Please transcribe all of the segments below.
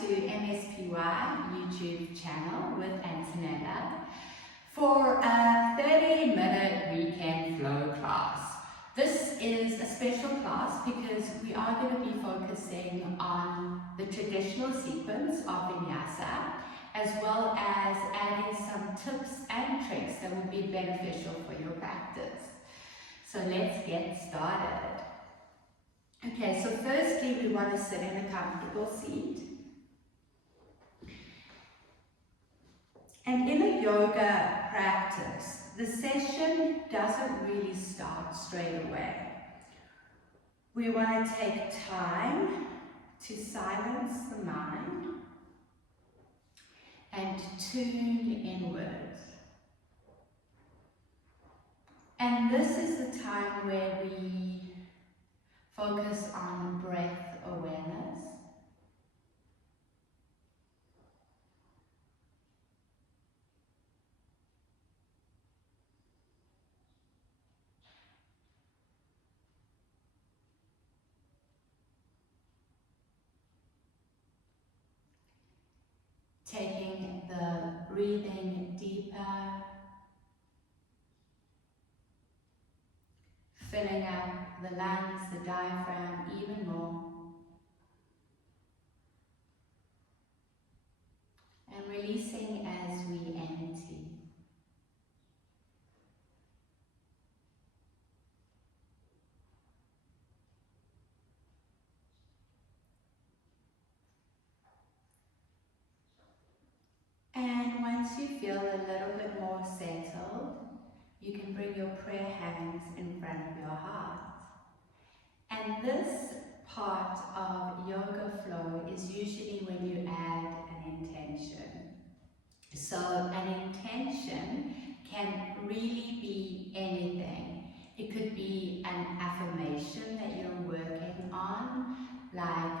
to MSPY YouTube channel with Antonella for a 30-minute weekend flow class. This is a special class because we are going to be focusing on the traditional sequence of Vinyasa, as well as adding some tips and tricks that will be beneficial for your practice. So let's get started. Okay, so firstly we want to sit in a comfortable seat. And in a yoga practice, the session doesn't really start straight away. We want to take time to silence the mind and tune inwards. And this is the time where we focus on breath awareness. Taking the breathing deeper, filling up the lungs, the diaphragm even more, and releasing as we empty. And once you feel a little bit more settled, you can bring your prayer hands in front of your heart. And this part of yoga flow is usually when you add an intention. So an intention can really be anything. It could be an affirmation that you're working on, like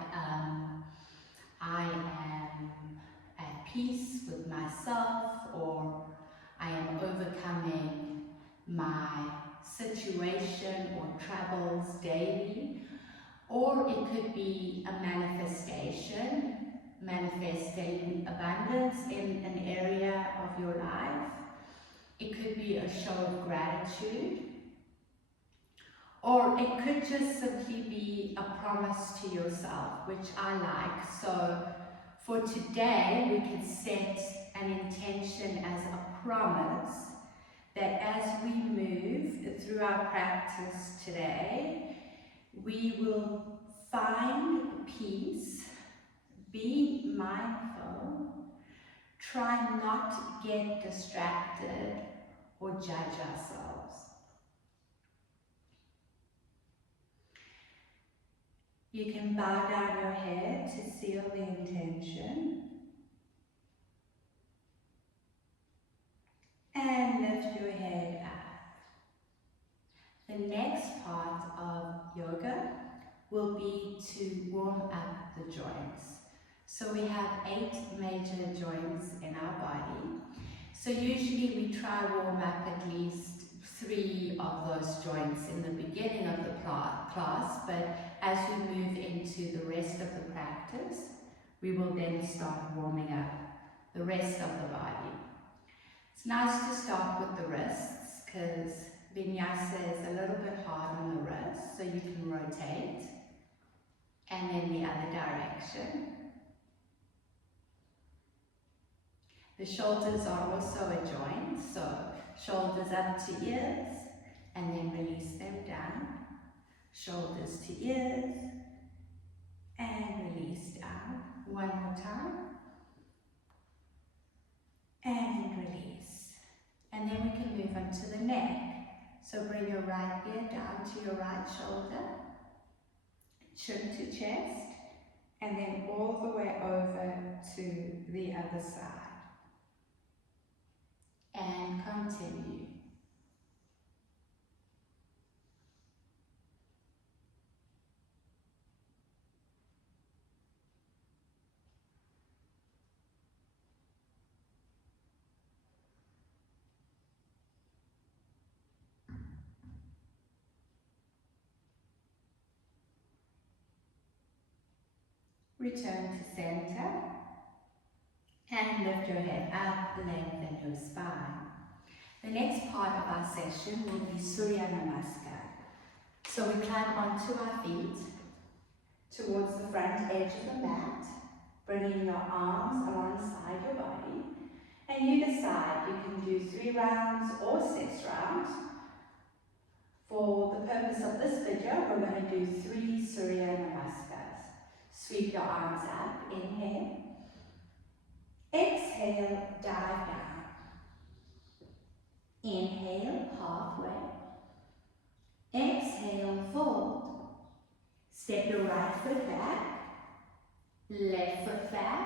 I am at peace with myself, or I am overcoming my situation or troubles daily. Or it could be a manifestation, manifesting abundance in an area of your life. It could be a show of gratitude. Or it could just simply be a promise to yourself, which I like. So for today, we can set an intention as a promise that as we move through our practice today, we will find peace, be mindful, try not to get distracted or judge ourselves. You can bow down your head to seal the intention. And lift your head up. The next part of yoga will be to warm up the joints. So we have 8 major joints in our body. So usually we try warm up at least 3 of those joints in the beginning of the class, but as we move into the rest of the practice, we will then start warming up the rest of the body. It's nice to start with the wrists because Vinyasa is a little bit hard on the wrists, so you can rotate, and then the other direction. The shoulders are also a joint, so shoulders up to ears, and then release them down. Shoulders to ears, and release down. One more time. And release. And then we can move on to the neck. So bring your right ear down to your right shoulder, chin to chest, and then all the way over to the other side. And continue. Return to center and lift your head up, lengthen your spine. The next part of our session will be Suryanamaska. So we climb onto our feet towards the front edge of the mat, bringing your arms alongside your body, and you decide you can do 3 rounds or 6 rounds. For the purpose of this video, we're going to do 3 Suryanamaskas. Sweep your arms up, inhale. Exhale, dive down. Inhale, halfway. Exhale, fold. Step your right foot back. Left foot back.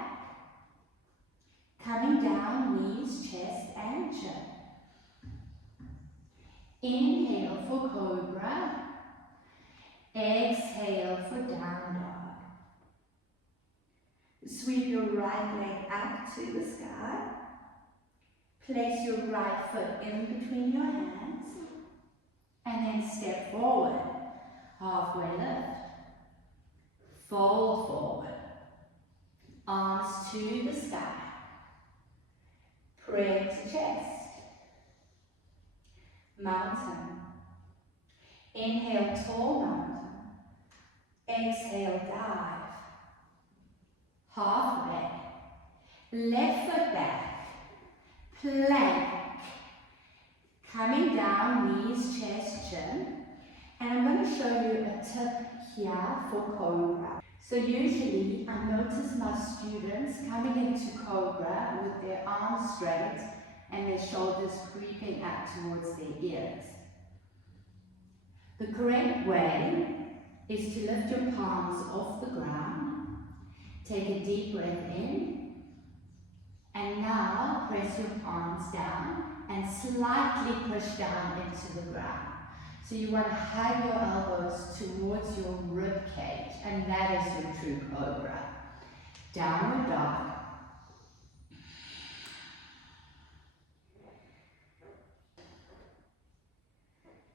Coming down, knees, chest, and chin. Inhale for Cobra. Exhale for Down Dog. Sweep your right leg up to the sky. Place your right foot in between your hands. And then step forward. Halfway lift. Fold forward. Arms to the sky. Prayer to chest. Mountain. Inhale, tall mountain. Exhale, dive. Halfway. Left foot back. Plank. Coming down, knees, chest, chin. And I'm going to show you a tip here for Cobra. So usually I notice my students coming into Cobra with their arms straight and their shoulders creeping up towards their ears. The correct way is to lift your palms off the ground. Take a deep breath in, and now press your palms down and slightly push down into the ground. So you want to hug your elbows towards your rib cage, and that is your true Cobra. Downward dog.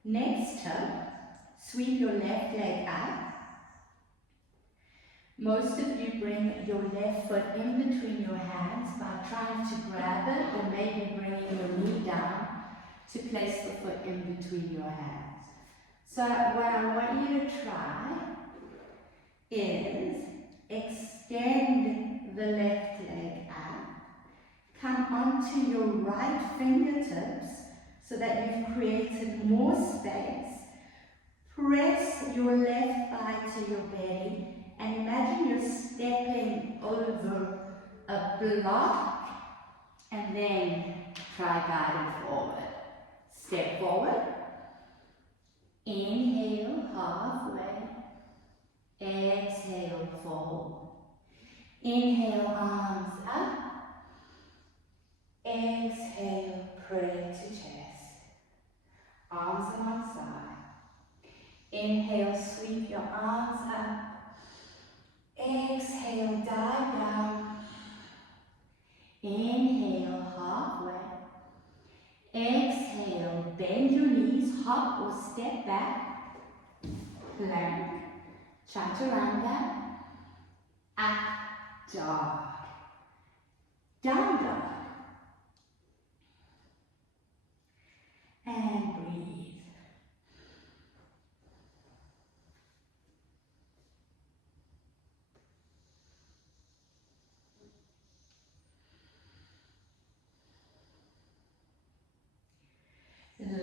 Next tip, sweep your left leg up. Most of you bring your left foot in between your hands by trying to grab it or maybe bringing your knee down to place the foot in between your hands. So what I want you to try is extend the left leg up, come onto your right fingertips so that you've created more space. Press your left thigh to your belly and imagine you're stepping over a block and then try guiding forward. Step forward. Inhale, halfway. Exhale, fold. Inhale, arms up. Exhale, pray to chest. Arms alongside. Inhale, sweep your arms up. Exhale, dive down. Inhale, halfway. Exhale, bend your knees, hop or step back. Plank, chaturanga, up, dog. Down dog. And breathe.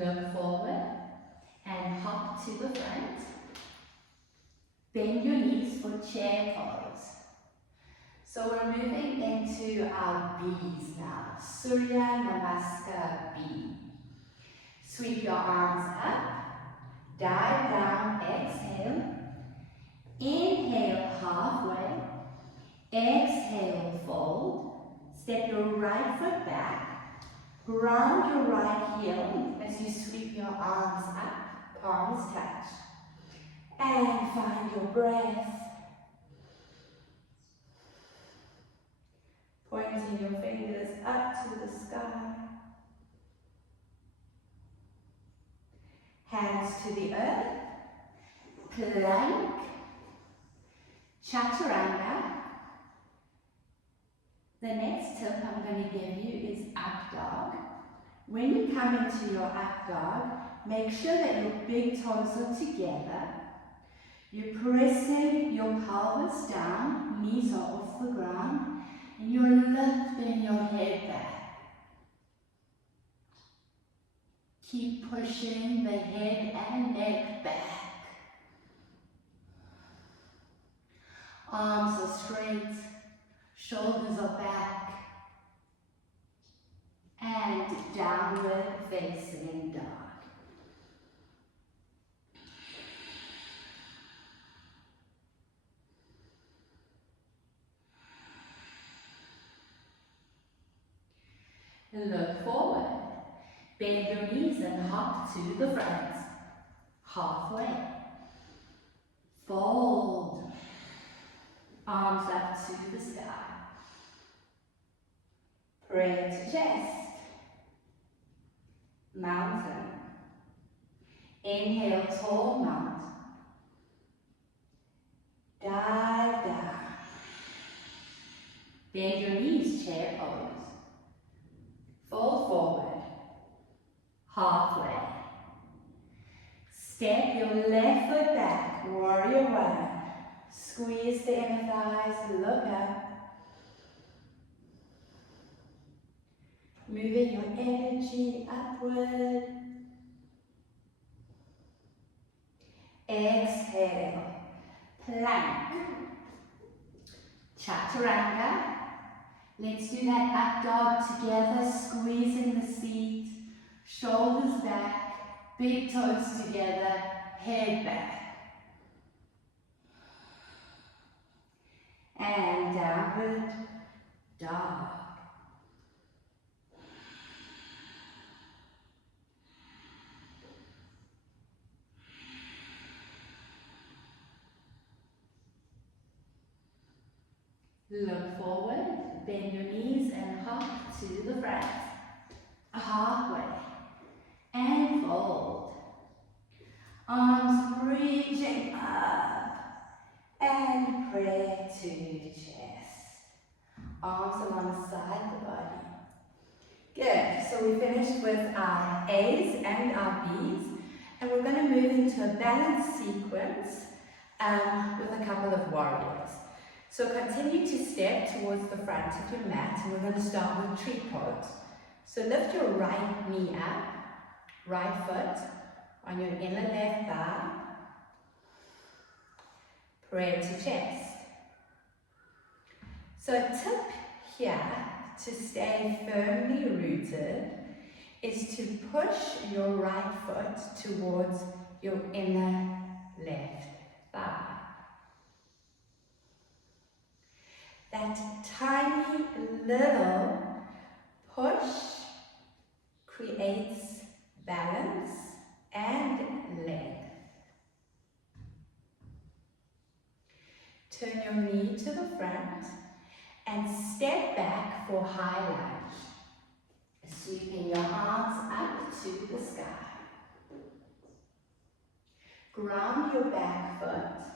Look forward and hop to the front. Bend your knees for chair pose. So we're moving into our B's now. Suryanamaska B. Sweep your arms up. Dive down, exhale. Inhale, halfway. Exhale, fold. Step your right foot back. Ground your right heel as you sweep your arms up, palms touch. And find your breath. Pointing your fingers up to the sky. Hands to the earth. Plank. Chaturanga. I'm going to give you is up dog. When you come into your up dog, make sure that your big toes are together. You're pressing your pelvis down, knees are off the ground, and you're lifting your head back. Keep pushing the head and neck back. Arms are straight, shoulders are back, and downward facing dog. Look forward. Bend your knees and hop to the front. Halfway. Fold. Arms up to the sky. Prayer to chest. Mountain. Inhale, tall mount. Dive down. Bend your knees, chair pose. Fold forward. Halfway. Step your left foot back, warrior one. Squeeze the inner thighs, look up. Moving your energy upward. Exhale. Plank. Chaturanga. Let's do that up dog together, squeezing the seat, shoulders back, big toes together, head back. And downward dog. Look forward, bend your knees and hop to the front. Halfway. And fold. Arms reaching up. And pray to chest. Arms alongside the body. Good. So we finished with our A's and our B's. And we're going to move into a balanced sequence with a couple of warriors. So continue to step towards the front of your mat, and we're going to start with tree pose. So lift your right knee up, right foot on your inner left thigh. Prayer to chest. So a tip here to stay firmly rooted is to push your right foot towards your inner left thigh. That tiny little push creates balance and length. Turn your knee to the front and step back for high lunge. Sweeping your arms up to the sky. Ground your back foot.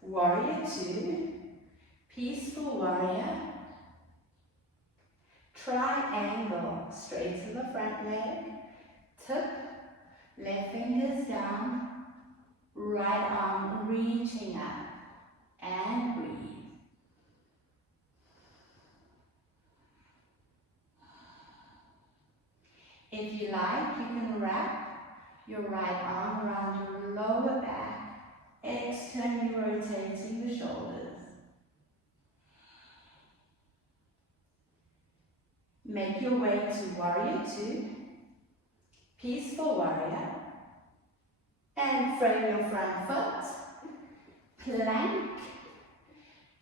Warrior two. Peaceful warrior. Triangle. Straighten the front leg. Tip. Left fingers down. Right arm reaching up. And breathe. If you like, you can wrap your right arm around your lower back, externally rotating the shoulders. Make your way to warrior two, peaceful warrior, and frame your front foot, plank,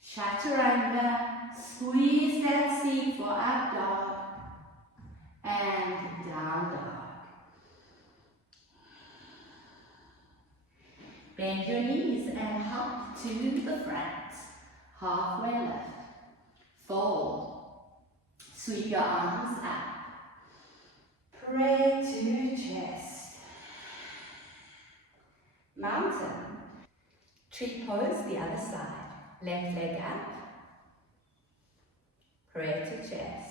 chaturanga, squeeze that seat for up dog, and down dog. Bend your knees and hop to the front. Halfway lift. Fold. Sweep your arms up. Pray to chest. Mountain. Tree pose the other side. Left leg up. Pray to chest.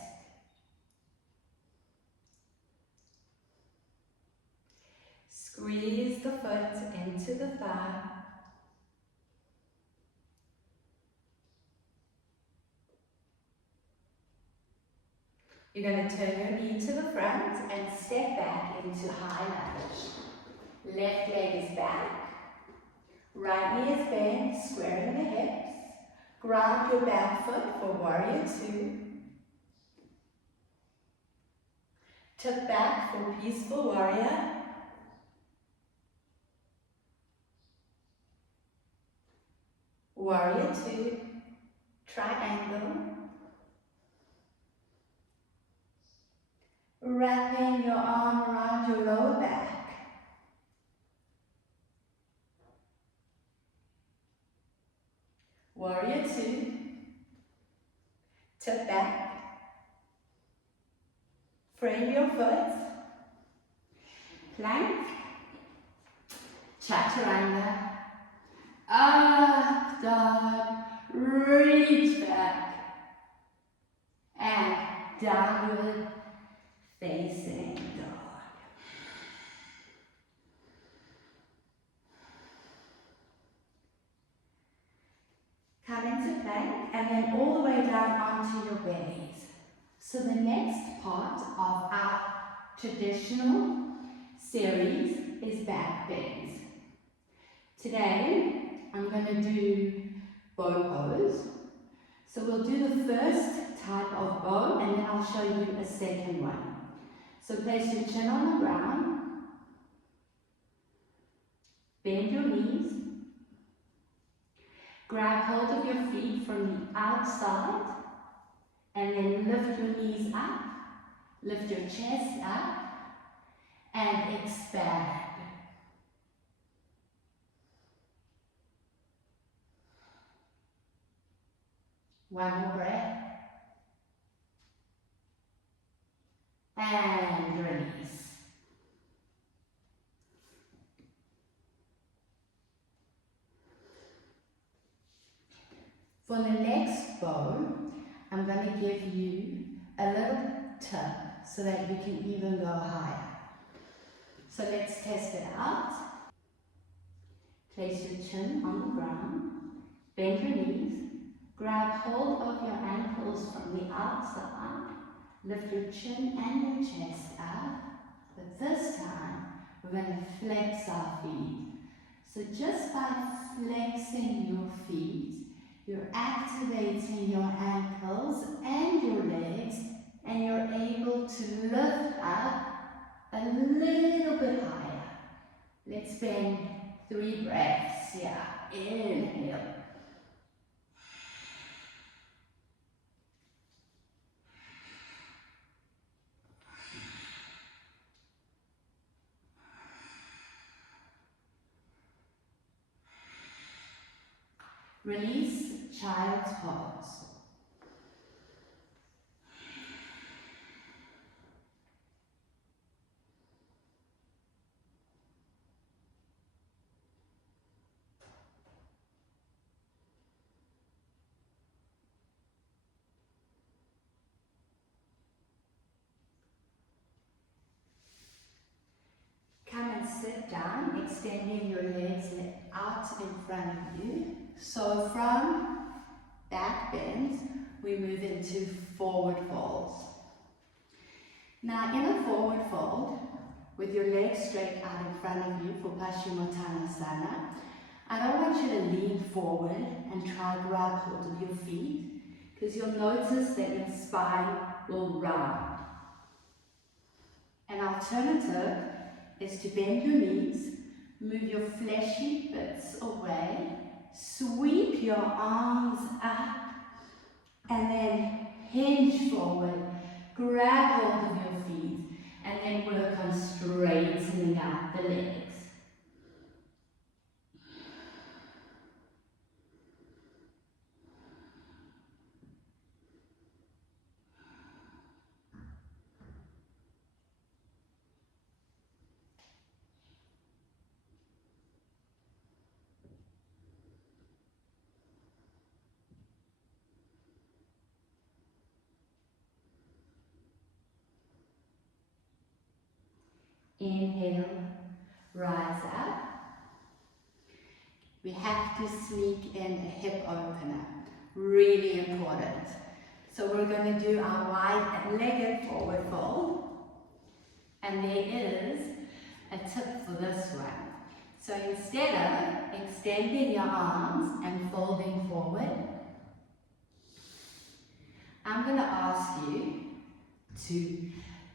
Squeeze the foot into the thigh. You're going to turn your knee to the front and step back into high lunge. Left leg is back. Right knee is bent, squaring the hips. Ground your back foot for warrior two. Tip back for peaceful warrior. Warrior two. Triangle. Wrapping your arm around your lower back. Warrior two. Tip back. Frame your foot. Plank. Chaturanga. Up dog. Reach back. And downward facing dog. Come into plank and then all the way down onto your bellies. So the next part of our traditional series is back bends. Today I'm going to do bow pose. So we'll do the first type of bow and then I'll show you a second one. So place your chin on the ground, bend your knees, grab hold of your feet from the outside and then lift your knees up, lift your chest up and expand. One more breath. And release. For the next bow, I'm going to give you a little tip so that you can even go higher. So let's test it out. Place your chin on the ground, bend your knees, grab hold of your ankles from the outside, lift your chin and your chest up, but this time we're going to flex our feet. So just by flexing your feet, you're activating your ankles and your legs, and you're able to lift up a little bit higher. Let's spend 3 breaths here. Inhale. Release child's pose. Come and sit down, extending your legs out in front of you. So from back bends, we move into forward folds. Now in a forward fold, with your legs straight out in front of you for Paschimottanasana, I don't want you to lean forward and try to grab hold of your feet, because you'll notice that your spine will round. An alternative is to bend your knees, move your fleshy bits away, sweep your arms up, and then hinge forward, grab hold of your feet, and then work on straightening out the legs. Inhale, rise up. We have to sneak in a hip opener, really important. So we're going to do our wide-legged forward fold, and there is a tip for this one. So instead of extending your arms and folding forward, I'm going to ask you to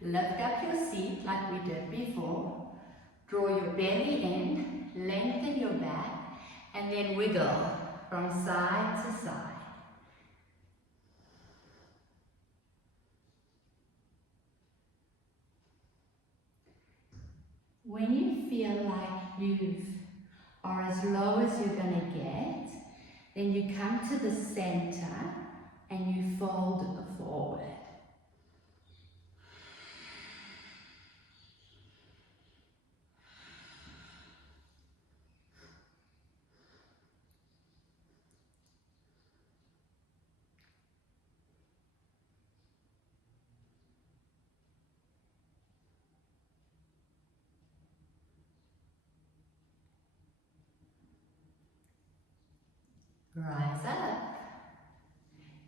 lift up your seat like we did before, draw your belly in, lengthen your back, and then wiggle from side to side. When you feel like you are as low as you're going to get, then you come to the center and you fold forward. Rise up.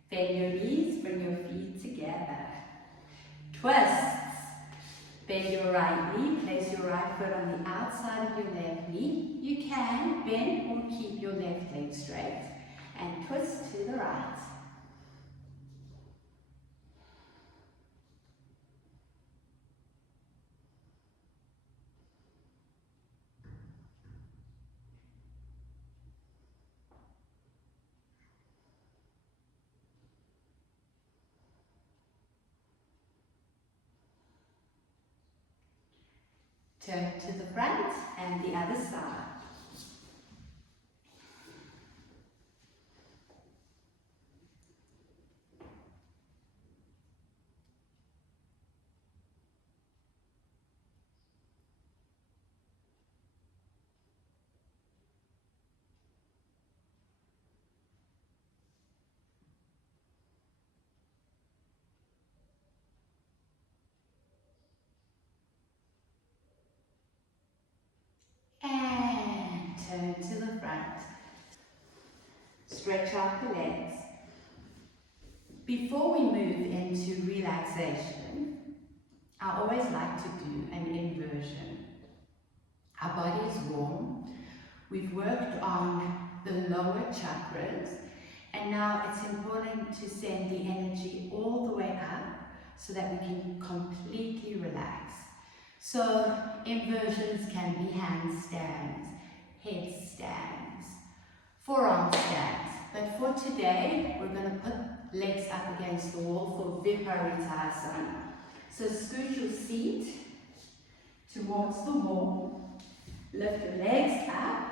Bend your knees, bring your feet together. Twists. Bend your right knee, place your right foot on the outside of your left knee. You can bend or keep your left leg straight. And twist to the right. Turn to the front and the other side. And turn to the front. Stretch out the legs. Before we move into relaxation, I always like to do an inversion. Our body is warm. We've worked on the lower chakras, and now it's important to send the energy all the way up so that we can completely relax. So inversions can be handstands, headstands, forearm stands. But for today, we're going to put legs up against the wall for Viparittasana. So scoot your seat towards the wall, lift your legs up,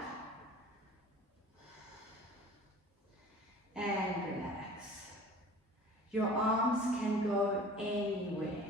and relax. Your arms can go anywhere.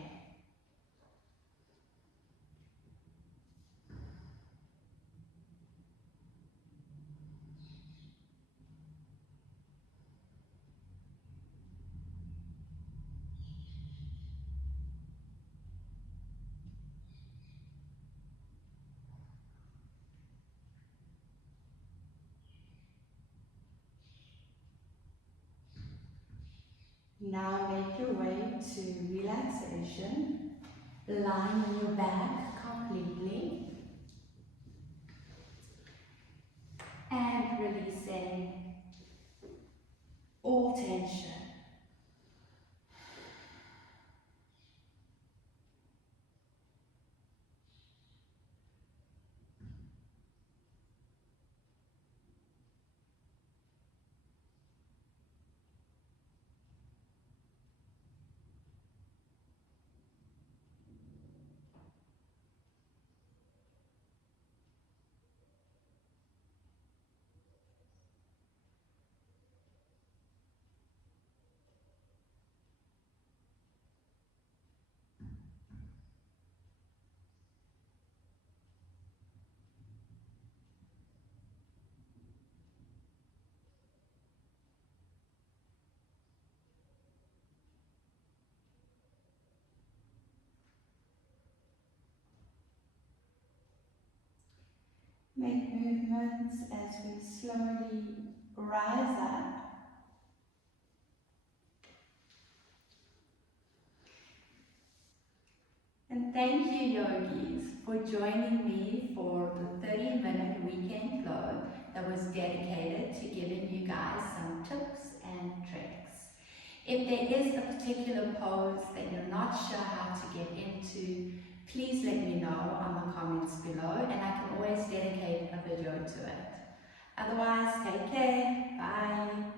Now make your way to relaxation, lying on your back completely, and releasing all tension. Make movements as we slowly rise up. And thank you, yogis, for joining me for the 30-minute weekend flow that was dedicated to giving you guys some tips and tricks. If there is a particular pose that you're not sure how to get into, please let me know on the comments below and I can always dedicate a video to it. Otherwise, take care. Bye.